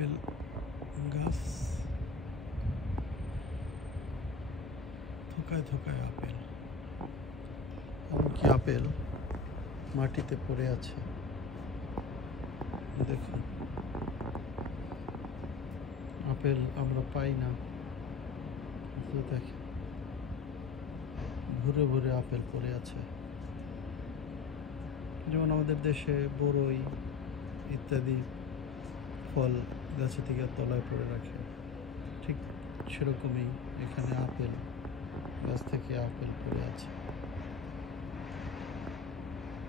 Apple গাছ, থোকায় থোকায় আপেল, এমনকি আপেল মাটিতে পড়ে আছে। দেখুন, আপেল আমরা পাই না, দেখেন ভুরে ভুরে আপেল পড়ে আছে। যেমন আমাদের দেশে বড়ই ইত্যাদি ফল গাছে থেকে তলায় পড়ে রাখে, ঠিক সেরকমই এখানে আপেল গাছ থেকে আপেল পড়ে আছে।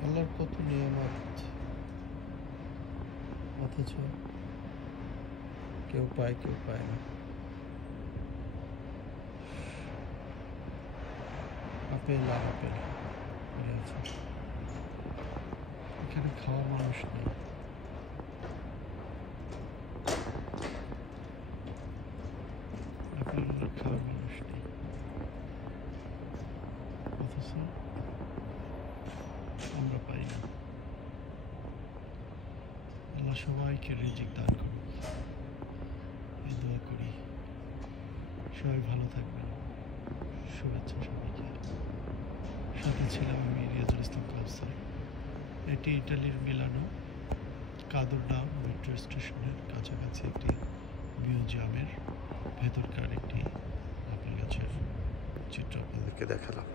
আল্লাহর কত নিয়ামত, অথচ কেউ পায় কেউ পায় না। আপেল আর আপেল পড়ে আছে, এখানে খাওয়ার মানুষ নেই। আপেল খাওয়ার মানুষ নেই, অথচ আমরা পাই না। আল্লাহ সবাইকে রিজিক দান করুন, এই দোয়া করি। সবাই ভালো থাকবেন, শুভেচ্ছা সবাইকে। সাথে ছিলাম আমি রিয়াজুল ইসলাম কাউসার। এটি ইটালির মিলানো কাদোরনা মেট্রো স্টেশনের কাছাকাছি একটি মিউজিয়ামের ভেতরকার একটি আপেল গাছের চিত্র আপনাদেরকে দেখালাম।